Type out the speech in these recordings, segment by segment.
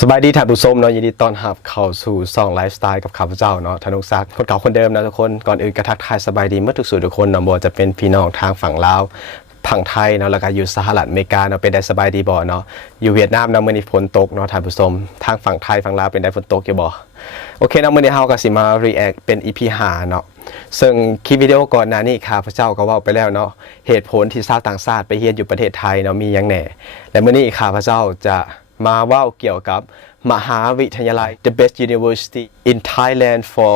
สบายดีท่านผู้ชมเนาะยินดีต้อนรับเข้าสู่ซองไลฟ์สไตล์กับข้าพเจ้าเนาะธนุศักดิ์คนเก่าคนเดิมนะทุกคนก่อนอื่นกระทักทายสบายดีเมื่อทุกสู่ทุกคนเนาะบ่จะเป็นพี่น้องทางฝั่งลาวฝั่งไทยเนาะแล้วก็อยู่สหรัฐอเมริกาเนาะเป็นได้สบายดีบ่เนาะอยู่เวียดนามเนาะมื้อนี้ฝนตกเนาะท่านผู้ชมทางฝั่งไทยฝั่งลาวเป็นได้ฝนตกอยู่บ่โอเคเนาะมื้อนี้เฮาก็สิมา react เป็น EP 5เนาะซึ่งคลิปวิดีโอก่อนหน้านี้ข้าพเจ้าก็ว้าไปแล้วเนาะเหตุผลที่ชาวต่างชาติไปเรียนอยู่ประเทศไทยเนาะมีหยังแหน่และมื้อนี้ข้าพเจ้าจะ มาว้าเกี่ยวกับมหาวิทยาลัย the best university in Thailand for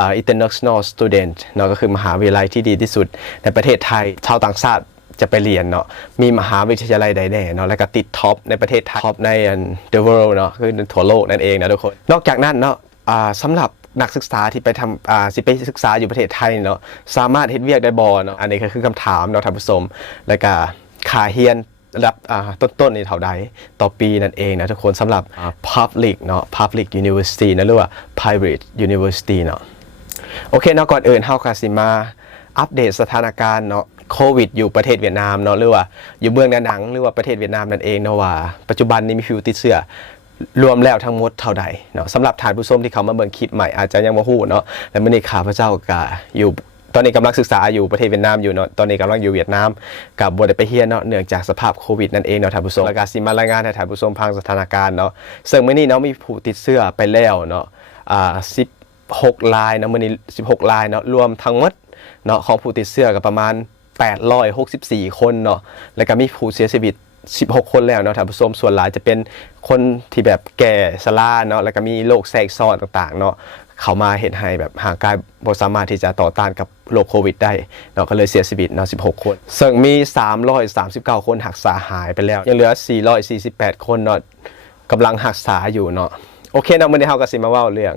uh, international student เนาะก็คือมหาวิทยาลัยที่ดีที่สุด ในประเทศไทยชาวต่างชาติจะไปเรียนเนาะมีมหาวิทยาลัยใดแน่เนาะแล้วก็ติดท็อปในประเทศไทยท็อปใน the world เนาะคือทั่วโลกนั่นเองนะทุกคน นอกจากนั้นเนาะสำหรับนักศึกษาที่ไปทำอ่าสิไปศึกษาอยู่ประเทศไทยเนาะสามารถเฮ็ดเวียกได้บ่เนาะอันนี้ก็คือคำถามเนาะท่านผู้ชมแล้วก็คาเรียน ระดับอ่าต้นๆในเท่าใดต่อปีนั่นเองนะทุกคนสำหรับอ่า public เนาะ public university นะหรือว่า private university เนาะโอเคเนาะก่อนอื่นเฮาก็สิมาอัปเดตสถานการณ์เนาะโควิด อยู่ประเทศเวียดนามเนาะหรือว่าอยู่เมืองดานังหรือว่าประเทศเวียดนามนั่นเองเนาะว่าปัจจุบันนี้มีผู้ติดเชื้อรวมแล้วทั้งหมดเท่าใดเนาะสำหรับฐานผู้ชมที่เขามาเบิ่งคลิปใหม่อาจจะยังบ่ฮู้เนาะและมื้อนี้ข้าพเจ้าก็อยู่ ตอนนี้กำลังศึกษาอยู่ประเทศเวียดนามอยู่เนาะตอนนี้กำลังอยู่เวียดนามกับบได้ไปเฮียนเนาะเนื่องจากสภาพโควิดนั่นเองเนาะท่านผู้ชมแล้วก็สิมารายงานให้ท่านผู้ชมฟังสถานการณ์เนาะซึ่งมื้อนี้เนาะมีผู้ติดเชื้อไปแล้วเนาะอ่า16รายเนาะมื้อนี้16รายเนาะรวมทั้งหมดเนาะของผู้ติดเชื้อก็ประมาณ 864 คนเนาะแล้วก็มีผู้เสียชีวิต16 คนแล้วเนาะท่านผู้ชมส่วนหลายจะเป็นคนที่แบบแก่ชราเนาะแล้วก็มีโรคแทรกซ้อนต่างๆเนาะ เขามาเห็นให้แบบห่างกายบ่สามารถที่จะต่อต้านกับโรคโควิดได้เนาะก็เลยเสียชีวิตเนาะ16 คนซึ่งมี 339 คนหักษาหายไปแล้ว ยังเหลือ 448 คนเนาะกำลังหักษาอยู่เนาะโอเคเนาะวันนี้เฮาก็สิมาเว้าเรื่อง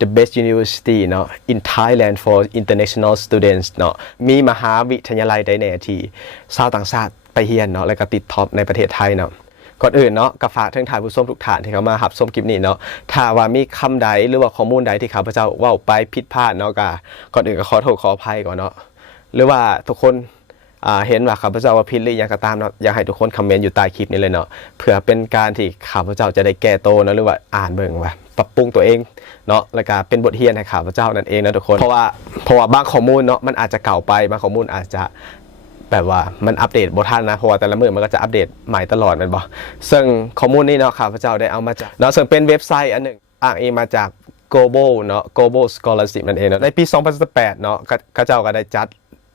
the best university เนาะ in Thailand for international students เนาะมีมหาวิทยาลัยใดแน่ที่ชาวต่างชาติไปเรียนเนาะแล้วก็ติดท็อปในประเทศไทยเนาะ ก่อนอื่นเนาะก็ฝากถึงถ่ายผู้ชมทุกฐานที่เขามาหับชมคลิปนี้เนาะถ้าว่ามีคำใดหรือว่าข้อมูลใดที่ข้าพเจ้าว่าไปผิดพลาดเนาะก็ก่อนอื่นก็ขอโทษขออภัยก่อนเนาะหรือว่าทุกคนเห็นว่าข้าพเจ้าว่าผิดหรือยังก็ตามเนาะอยากให้ทุกคนคอมเมนต์อยู่ใต้คลิปนี้เลยเนาะเพื่อเป็นการที่ข้าพเจ้าจะได้แก้โตเนาะหรือว่าอ่านเบิ่งว่าปรับปรุงตัวเองเนาะแล้วก็เป็นบทเรียนให้ข้าพเจ้านั่นเองนะทุกคนเพราะว่าเพราะว่าบางข้อมูลเนาะมันอาจจะเก่าไปบางข้อมูลอาจจะ แบบว่ามันอัปเดตบทันนะเพราะว่าแต่ละมือมันก็จะอัปเดตใหม่ตลอดมันบอซึ่งข้อมูลนี้เนาะข้าพเจ้าได้เอามาจากเนาะซึ่งเป็นเว็บไซต์อันหนึ่งอ้างอิงมาจาก global เนาะ global scholarship นั่นเองเนาะในปี 2018 เนาะข้าเจ้าก็ได้จัด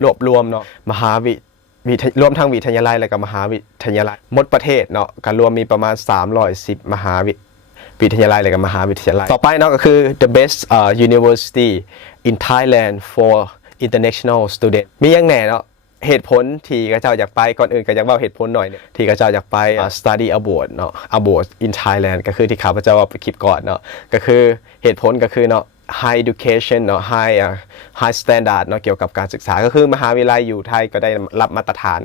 รวบรวมเนาะมหาวิวิทยรวมทั้งวิทยาลัยและก็มหาวิทยาลัยมดประเทศเนาะก็รวมมีประมาณ 310 มหาวิวิทยาลัยและก็มหาวิทยาลัย ต่อไปเนาะก็คือ the best uh, university in Thailand for international student มียังแหน่เนาะ เหตุผลที่กระเจ้าอยากไปก่อนอื่นก็อยากเว่าเหตุผลหน่อยเนี่ยที่กระเจ้าอยากไปอ่า study abroad เนาะ abroad in Thailand ก็คือที่ข้าพเจ้าว่าไปคลิปก่อนเนาะก็คือเหตุผลก็คือเนาะ high education เนาะ high อ่า high standard เนาะเกี่ยวกับการศึกษาก็คือมหาวิทยาลัยอยู่ไทยก็ได้รับมาตรฐาน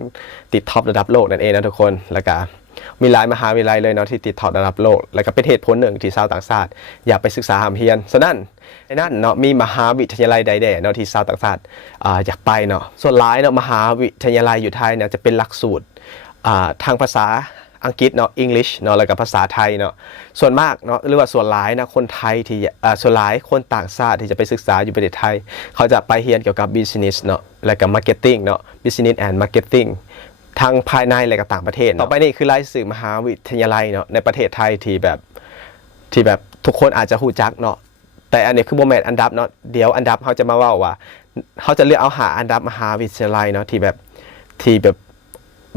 ติดท็อประดับโลกนั่นเองนะทุกคนแล้วก็ มีหลายมหาวิทยาลัยเลยเนาะที่ติดท็อประดับโลก แล้วก็เป็นเหตุผลหนึ่งที่ชาวต่างชาติอยากไปศึกษาหามเฮียนฉะนั้นในนั้นเนาะมีมหาวิทยาลัยใดแด่เนาะที่ชาวต่างชาติอยากไปเนาะส่วนหลายเนาะมหาวิทยาลัยอยู่ไทยเนี่ยจะเป็นหลักสูตรทางภาษาอังกฤษเนาะ English เนาะแล้วก็ภาษาไทยเนาะส่วนมากเนาะหรือว่าส่วนหลายนะคนไทยที่อ่าส่วนหลายคนต่างชาติที่จะไปศึกษาอยู่ประเทศไทย เขาจะไปเรียนเกี่ยวกับ business เนาะแล้วก็ marketing เนาะ business and marketing ทั้งภายในและก็ต่างประเทศ ต่อไปนี่คือรายสื่อมหาวิทยาลัยเนาะในประเทศไทยที่แบบที่แบบทุกคนอาจจะหูจักเนาะแต่อันนี้คือโมเมนต์อันดับเนาะเดี๋ยวอันดับเขาจะมาว่าว่าเขาจะเลือกเอาหาอันดับมหาวิทยาลัยเนาะที่แบบที่แบบ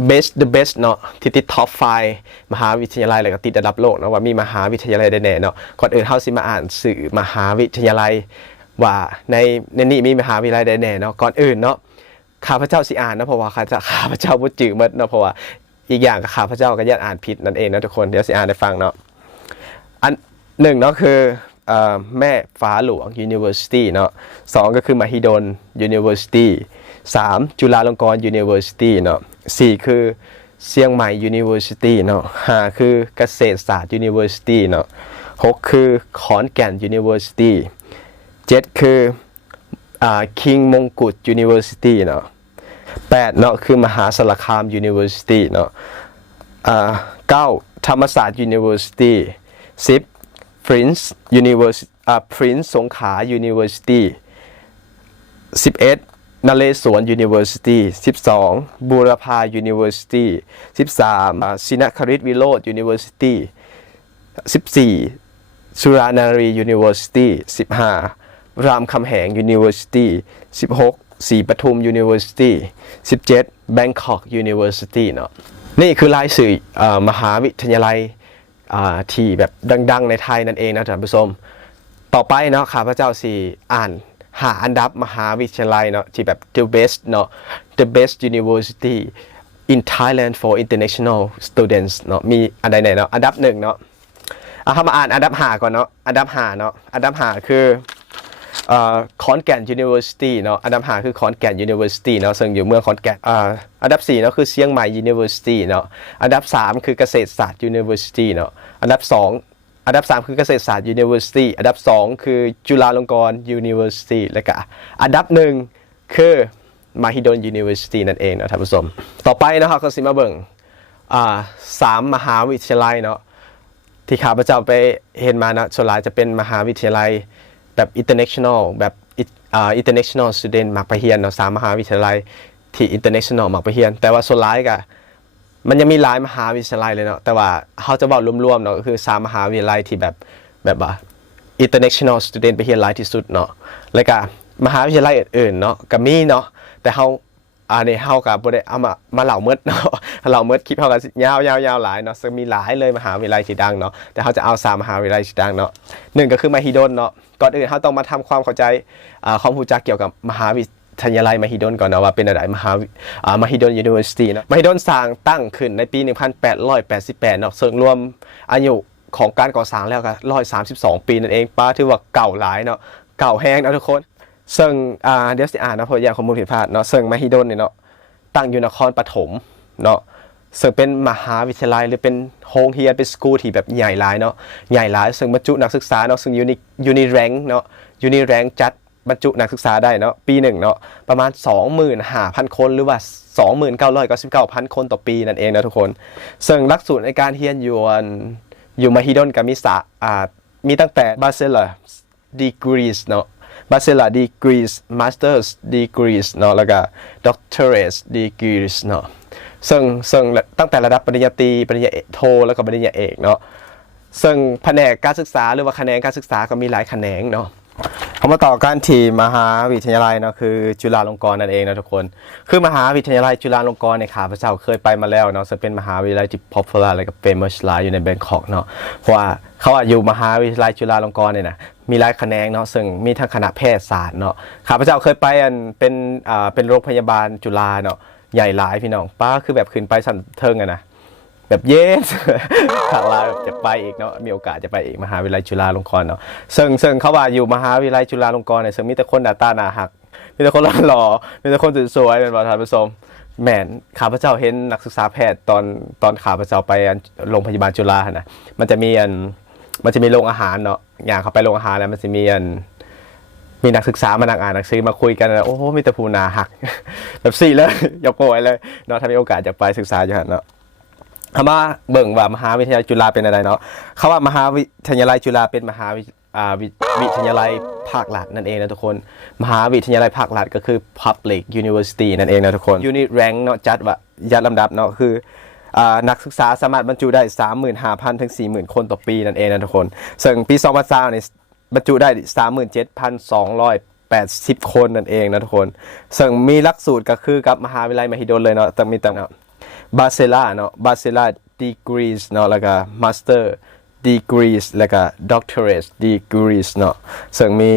best the best เนาะที่ติด top 5มหาวิทยาลัยแล้วก็ติดอันดับโลกเนาะว่ามีมหาวิทยาลัยใดแน่เนาะก่อนอื่นเขาสิมาอ่านสื่อมหาวิทยาลัย ว่าในในนี้มีมหาวิทยาลัยใดแน่เนาะก่อนอื่นเนาะ ข้าพเจ้าสิอ่านนะเพราะว่าข้าพเจ้าบ่จืดหมดเนาะเพราะว่าอีกอย่างก็ข้าพเจ้าก็ยันอ่านผิดนั่นเองนะทุกคนเดี๋ยวสิอ่านให้ฟังเนาะอันหนึ่งเนาะคืออแม่ฟ้าหลวง University เนาะสองก็คือมหิดล University สามจุฬาลงกรณ์ University เนาะสี่คือเชียงใหม่ University เนาะห้าคือเกษตรศาสตร์ University เนาะหกคือขอนแก่น University เจ็ดคืออ่า King มงกุฎ University เนาะ แปดเนาะคือมหาสารคาม University เนาะอ่าเก้าธรรมศาสตร์ University 10 Prince University อ่า Prince สงขลา University 11นเรศวร University 12 บูรพา University 13อ่าชินคริตวิโรธ University 14 สุรานารี University 15 รามคำแหง University 16 ศรีปทุม University 17 Bangkok University เนาะนี่คือรายสื่ออมหาวิทยาลัยที่แบบดัง ๆ ในไทยนั่นเองนะท่านผู้ชมต่อไปเนาะข้าพเจ้าสี่อ่านหาอันดับมหาวิทยาลัยเนาะที่แบบ the best เนาะ the best university in Thailand for international students เนาะมีอันใดไหนเนาะอันดับหนึ่งเนาะเอาเข้ามาอ่านอันดับหาก่อนเนาะอันดับหาเนาะอันดับหาคือ เอ่อขอนแก่น University เนาะอันดับหาคือขอนแก่น University เนาะซึ่งอยู่เมืองขอนแก่นอันดับ4เนาะคือเชียงใหม่ University เนาะอันดับ 3 คือเกษตรศาสตร์ University เนาะอันดับ 2อันดับ 3 คือเกษตรศาสตร์ University อันดับ 2 คือจุฬาลงกรณ์ University และก็อันดับหนึ่งคือมหิดล University นั่นเองนะท่านผู้ชมต่อไปนะครับก็สิมาเบิ่งอ่าสามมหาวิทยาลัยเนาะที่ข้าพเจ้าไปเห็นมานะส่วนหลายจะเป็นมหาวิทยาลัย แบบ international แบบอ่า international student มักไปเฮียนเนาะสามมหาวิทยาลัยที่ international มักไปเฮียน แต่ว่าส่วนหลายก็มันยังมีหลายมหาวิทยาลัยเลยเนาะแต่ว่าเขาจะบอกรวมๆเนาะก็คือสามมหาวิทยาลัยที่แบบแบบว่า international student ไปเฮียนหลายที่สุดเนาะแล้วก็มหาวิทยาลัยอื่นๆเนาะก็มีเนาะแต่เขา อันนี้เฮากับบ่ได้เอามามาเหล่าเมดเนาะเหล่าเมดคลิปเฮาก็สิยาวยาวยาวหลายเนาะซึ่งมีหลายเลยมหาวิทยาลัยที่ดังเนาะแต่เขาจะเอาสามมหาวิทยาลัยที่ดังเนาะหนึ่งก็คือมหิดลเนาะก่อนอื่นเขาต้องมาทำความเข้าใจอ่าความรู้จักเกี่ยวกับมหาวิทยาลัยมหิดลก่อนเนาะว่าเป็นอะไรมหาวิอ่ามหิดล University เนาะมหิดลสร้างตั้งขึ้นในปี 1888เนาะซึ่งรวมอายุของการก่อสร้างแล้วก็132 ปีนั่นเองป้าถือว่าเก่าหลายเนาะเก่าแห้งนะทุกคน ซึ่งอ่าเดี๋ยวสิอ่านนะเพราะอยากข้อมูลผิดพลาดเนาะซึ่งมหิดลเนี่ยเนาะตั้งอยู่นครปฐมเนาะซึ่งเป็นมหาวิทยาลัยหรือเป็นโรงเรียนเป็นสกูลที่แบบใหญ่หลายเนาะใหญ่หลายซึ่งบรรจุนักศึกษาเนาะซึ่งยูนอยู่ในแรงเนาะยู่ในแรงจัดบรรจุนักศึกษาได้เนาะปีหนึ่งเนาะประมาณ 25,000 คนหรือว่า 29,900 คนต่อปีนั่นเองนะทุกคนซึ่งหลักสูตรในการเรียนอยู่อันอยู่มหิดลกับมิสาอ่ามีตั้งแต่ Bachelor degrees เนาะ Bachelor degrees Masters degrees เนาะแล้วก็ Doctorate degrees เนาะซึ่งซึ่งตั้งแต่ระดับปริญญาตรีปริญญาโทแล้วก็ปริญญาเอกเนาะซึ่งแผนกการศึกษาหรือว่าแขนงการศึกษาก็มีหลายแขนงเนาะ เขามาต่อกันที่มหาวิทยาลัยเนาะคือจุฬาลงกรณ์นั่นเองนะทุกคน คือมหาวิทยาลัยจุฬาลงกรณ์ในยข้าพเจ้าเคยไปมาแล้วเนาะซึ่งเป็นมหาวิทยาลัยที่ popular และก็ famous หลายอยู่ในแบงคอกเนาะเพราะว่าเขาอยู่มหาวิทยาลัยจุฬาลงกรณ์เนี่ยนะมีหลายแขนงเนาะซึ่งมีทั้งคณะแพทยศาสตร์เนาะข้าพเจ้าเคยไปอันเป็นอ่าเป็นโรงพยาบาลจุฬาเนาะใหญ่หลายพี่น้องป้าคือแบบขึ้นไปสันเทิงอะนะ แบบเย็นทางเราจะไปอีกเนาะมีโอกาสจะไปอีกมหาวิทยาลัยจุฬาลงกรณ์เนาะซึ่งซึ่งเขาว่าอยู่มหาวิทยาลัยจุฬาลงกรณ์เนี่ยซึ่งมีแต่คนหน้าตาหน้าหัก มีแต่คนหล่อมีแต่คนสวยๆเป็นประธานผู้ชมแหมนข้าพเจ้าเห็นนักศึกษาแพทย์ตอนตอนข้าพเจ้าไปโรงพยาบาลจุฬานะมันจะมีอันมันจะมีโรงอาหารเนาะอย่างเขาไปโรงอาหารแล้วมันจะมีอันมีนักศึกษามานั่งอ่านหนังสือมาคุยกันโอ้โหมีแต่ผู้หนาหัก แบบสี่เลยอย่าโกยเลยเนาะถ้ามีโอกาสจะไปศึกษาอยู่หั่นเนาะ คำว่าเบิ่งว่ามหาวิทยาลัยจุฬาเป็นอะไรเนาะคำว่ามหาวิทยาลัยจุฬาเป็นมหาวิวิทยาลัยภาครัฐนั่นเองนะทุกคน มหาวิทยาลัยภาครัฐก็คือ public university นั่นเองนะทุกคน unit rank เนาะจัดว่ายัดลำดับเนาะคือนักศึกษาสามารถบรรจุได้ 35,000 ถึง 40,000 คนต่อปีนั่นเองนะทุกคน ซึ่งปี2020เนี่ยบรรจุได้ 37,280 คนนั่นเองนะทุกคน ซึ่งมีหลักสูตรก็คือกับมหาวิทยาลัยมหิดลเลยเนาะแต่มีต่เนาะ บาเซล่าเนาะบาเซล่าดีกรีสเนาะแล้วก็มาสเตอร์ดีกรีสแล้วก็ด็อกเตอร์เรสดีกรีสเนาะซึ่งมี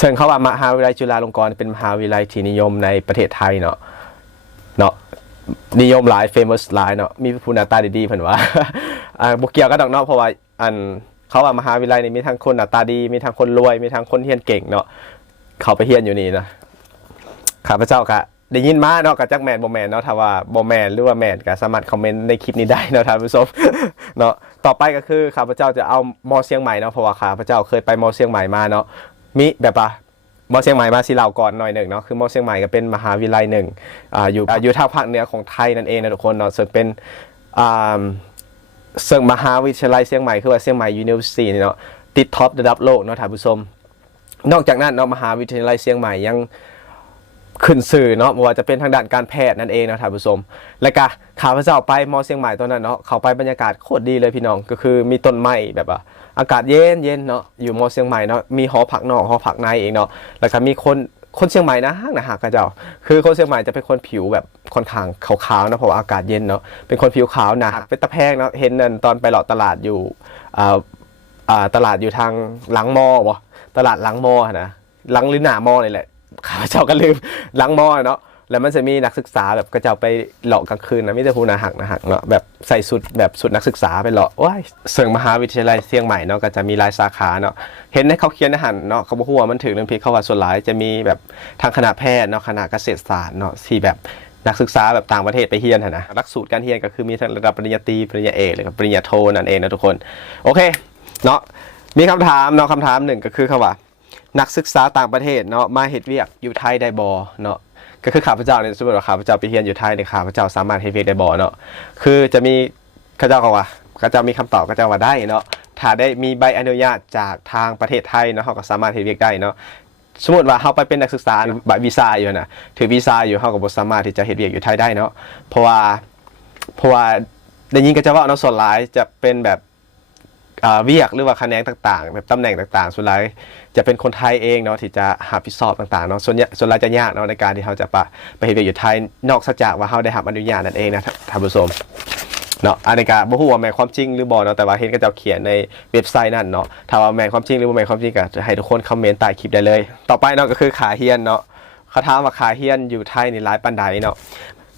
ซึ่งเขาว่ามหาวิทยาลัยจุฬาลงกรณ์เป็นมหาวิทยาลัยที่นิยมในประเทศไทยเนาะเนาะนิยมหลาย famous หลายเนาะมีผู้หน้าตาดีๆเพิ่นว่าอ่าบ่เกี่ยวกันดอกเนาะเพราะว่าอันเขาว่ามหาวิทยาลัยนี่มีทั้งคนหน้าตาดี มีทั้งคนรวย มีทั้งคนเรียนเก่งเนาะเขาไปเรียนอยู่นี่นะข้าพเจ้าก็ ได้ยินมาเนาะกับจักแมนบอแมนเนาะถ้าว่าบอแมนหรือว่าแมนก็สามารถคอมเมนต์ในคลิปนี้ได้เนาะท่านผู้ชมเนาะต่อไปก็คือข้าพเจ้าจะเอามอเชียงใหม่เนาะเพราะว่าข้าพเจ้าเคยไปมอเชียงใหม่มาเนาะมีแบบว่ามอเชียงใหม่มาสิเล่าก่อนหน่อยหนึ่งเนาะคือมอเชียงใหม่ก็เป็นมหาวิทยาลัยหนึ่งอ่าอยู่อ่าอยู่ทางภาคเหนือของไทยนั่นเองนะทุกคนเนาะส่วนเป็นอ่าเซิงมหาวิทยาลัยเชียงใหม่คือว่าเชียงใหม่ University นี่เนาะติดท็อประดับโลกเนาะท่านผู้ชมนอกจากนั้นเนาะมหาวิทยาลัยเชียงใหม่ยัง ขึ้นสื่อเนาะไม่ว่าจะเป็นทางด้านการแพทย์นั่นเองนะท่านผู้ชม และก็ข้าพเจ้าไปมอเชียงใหม่ตอนนั้นเนาะเขาไปบรรยากาศโคตรดีเลยพี่น้องก็คือมีต้นไม้แบบว่าอากาศเย็นเย็นเนาะอยู่มอเชียงใหม่เนาะมีหอพักนอกหอพักในเองเนาะแล้วก็มีคนคนเชียงใหม่นะฮักนะฮักกระเจ้า คือคนเชียงใหม่จะเป็นคนผิวแบบค่อนข้างขาวๆนะเพราะว่าอากาศเย็นเนาะเป็นคนผิวขาวหนาเป็นตะแพงเนาะเห็นนั่นตอนไปหลอดตลาดอยู่อ่าอ่าตลาดอยู่ทางหลังมอวะตลาดหลังมอนนะหลังหรือหน้ามอนี่แหละ ข้าพเจ้าก็ลืมหลังหม้อเนาะแล้วมันจะมีนักศึกษาแบบก็จะเอาไปหลอกกลางคืนนะไมแต่ได้พูนาหักนะหักเนาะแบบใส่สุดแบบสุดนักศึกษาไปหลอกว้ายเสิงมหาวิทยาลัยเชียงใหม่เนาะก็จะมีรายสาขาเนาะเห็นในเขาเขียนอาหารเนาะเขาบอกว่ามันถึงเรื่องพิษเขาว่าส่วนหลายจะมีแบบทางคณะแพทย์เนาะคณะเกษตรศาสตร์เนาะที่แบบนักศึกษาแบบต่างประเทศไปเฮียนนะหลักสูตรการเฮียนก็คือมีทั้งระดับปริญญาตรีปริญญาเอกแล้วก็ปริญญาโทนั่นเองนะทุกคนโอเคเนาะมีคำถามเนาะคำถามหนึ่งก็คือคำว่า นักศึกษาต่างประเทศเนาะมาเฮ็ดเวียกอยู่ไทยได้บ่เนาะก็คือข้าพเจ้าเนี่ยสมมติว่าข้าพเจ้าไปเรียนอยู่ไทยเนี่ยข้าพเจ้าสามารถเฮ็ดเวียกได้บ่เนาะคือจะมีข้าเจ้าก็ว่าข้าเจ้ามีคำตอบข้าเจ้าว่าได้เนาะถ้าได้มีใบอนุญาตจากทางประเทศไทยเนาะเขาก็สามารถเฮ็ดเวียกได้เนาะสมมติว่าเขาไปเป็นนักศึกษาบัตรวีซ่าอยู่นะถือวีซ่าอยู่เขาก็บ่สามารถที่จะเฮ็ดเวียกอยู่ไทยได้เนาะเพราะว่าเพราะว่าได้ยินก็จะว่าเนาะส่วนหลายจะเป็นแบบ เวียกหรือว่าคะแนนต่างๆ แบบตำแหน่งต่างๆ ส่วนใหญ่จะเป็นคนไทยเองเนาะที่จะหาพิสอบต่างๆเนาะส่วนใหญ่ส่วนใหญ่จะยากเนาะในการที่เขาจะไปไปเฮ็ดเวียกอยู่ไทยนอกจากว่าเขาได้รับอนุญาตนั่นเองนะท่านผู้ชมเนาะอันนี้ก็บ่ฮู้ว่าแม่นความจริงหรือบ่เนาะแต่ว่าเห็นก็จะเขียนในเว็บไซต์นั่นเนาะถ้าว่าแม่นความจริงหรือบ่แม่นความจริงก็จะให้ทุกคนคอมเมนต์ใต้คลิปได้เลย ต่อไปเนาะก็คือขาเฮียนเนาะเขาถามว่าขาเฮียนอยู่ไทยนี่หลายปานใดเนาะ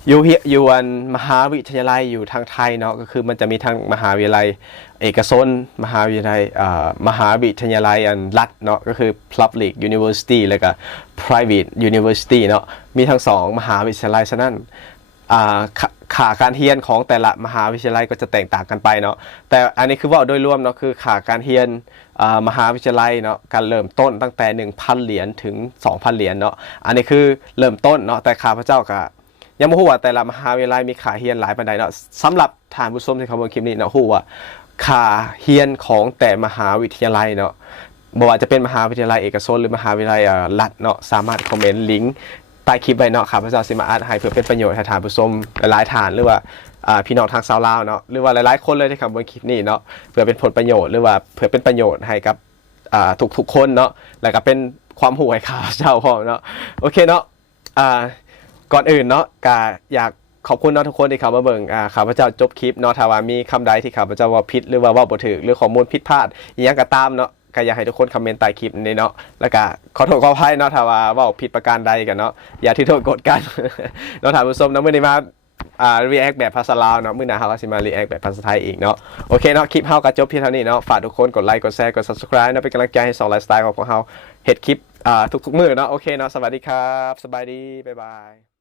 อยู่เฮียอยู่อันมหาวิทยาลัยอยู่ทางไทยเนาะก็คือมันจะมีทั้งมหาวิทยาลัย เอกชนมหาวิทยาลัยมหาวิทยาลัยอันรัฐเนาะก็คือ public university แล้วก็ private university เนาะมีทั้งสองมหาวิทยาลัยฉะนั้นอ่าขาการเรียนของแต่ละมหาวิทยาลัยก็จะแตกต่างกันไปเนาะแต่อันนี้คือว่าโดยรวมเนาะคือขาการเรียนมหาวิทยาลัยเนาะการเริ่มต้นตั้งแต่ 1,000 เหรียญถึง 2,000 เหรียญเนาะอันนี้คือเริ่มต้นเนาะแต่ข้าพเจ้าก็ยังไม่รู้ว่าแต่ละมหาวิทยาลัยมีขาเฮียนหลายปันใดเนาะสำหรับทานผู้ชมที่เขาเบิ่งคลิปนี้เนาะรู้ว่า ขาเฮียนของแต่มหาวิทยาลัยเนาะบ่ว่าจะเป็นมหาวิทยาลัยเอกชนหรือมหาวิทยาลัยรัฐเนาะสามารถคอมเมนต์ลิงก์ใต้คลิปไว้เนาะครับพระเจ้าสิมาอาร์ตให้เพื่อเป็นประโยชน์ให้ทานผู้ชมหลายฐานหรือว่าพี่น้องทางชาวลาวเนาะหรือว่าหลายๆคนเลยที่เขาเบิ่งคลิปนี้เนาะเพื่อเป็นผลประโยชน์หรือว่าเพื่อเป็นประโยชน์ให้กับทุกๆคนเนาะแล้วก็เป็นความหูให้ข้าพเจ้าพร้อเนาะโอเคเนาะก่อนอื่นเนาะกาอยาก ขอบคุณนาะทุกคนที่เข้ามาเบิ่งอ่าข้าพเจ้าจบคลิปเนาะถ้าว่ามีคำใดที่ข้าพเจ้าว่าผิดหรือว่าเว่าบ่ถูกหรือข้อมูลผิดพลาดอหยังก็ตามเนาะก็อยากให้ทุกคนคอมเมนต์ใต้คลิปนี้เนาะแล้วก็ขอโทษขออภัยเนาะถ้าว่าเว่าผิดประการใดกันเนาะอย่าที่โทษกดกัน เนาะท่านผู้ชมเนาะมื้อนี้มาอ่า react แบบภาษาลาวเนาะมื้อหน้าเฮาก็สิมา react แบบภาษาไทยอีกเนาะโอเคเนาะคลิปเฮาก็จบเพียงเท่านี้เนาะฝากทุกคนกดไลค์กดแชร์กด subscribe เนาะเป็นกำลังใจให้สองไลฟ์สไตล์ของพวกเฮาเฮ็ดคลิปอ่าทุกๆมื้อเนาะโอเคเนาะสวัสดีครับ สบายดีบ๊ายบาย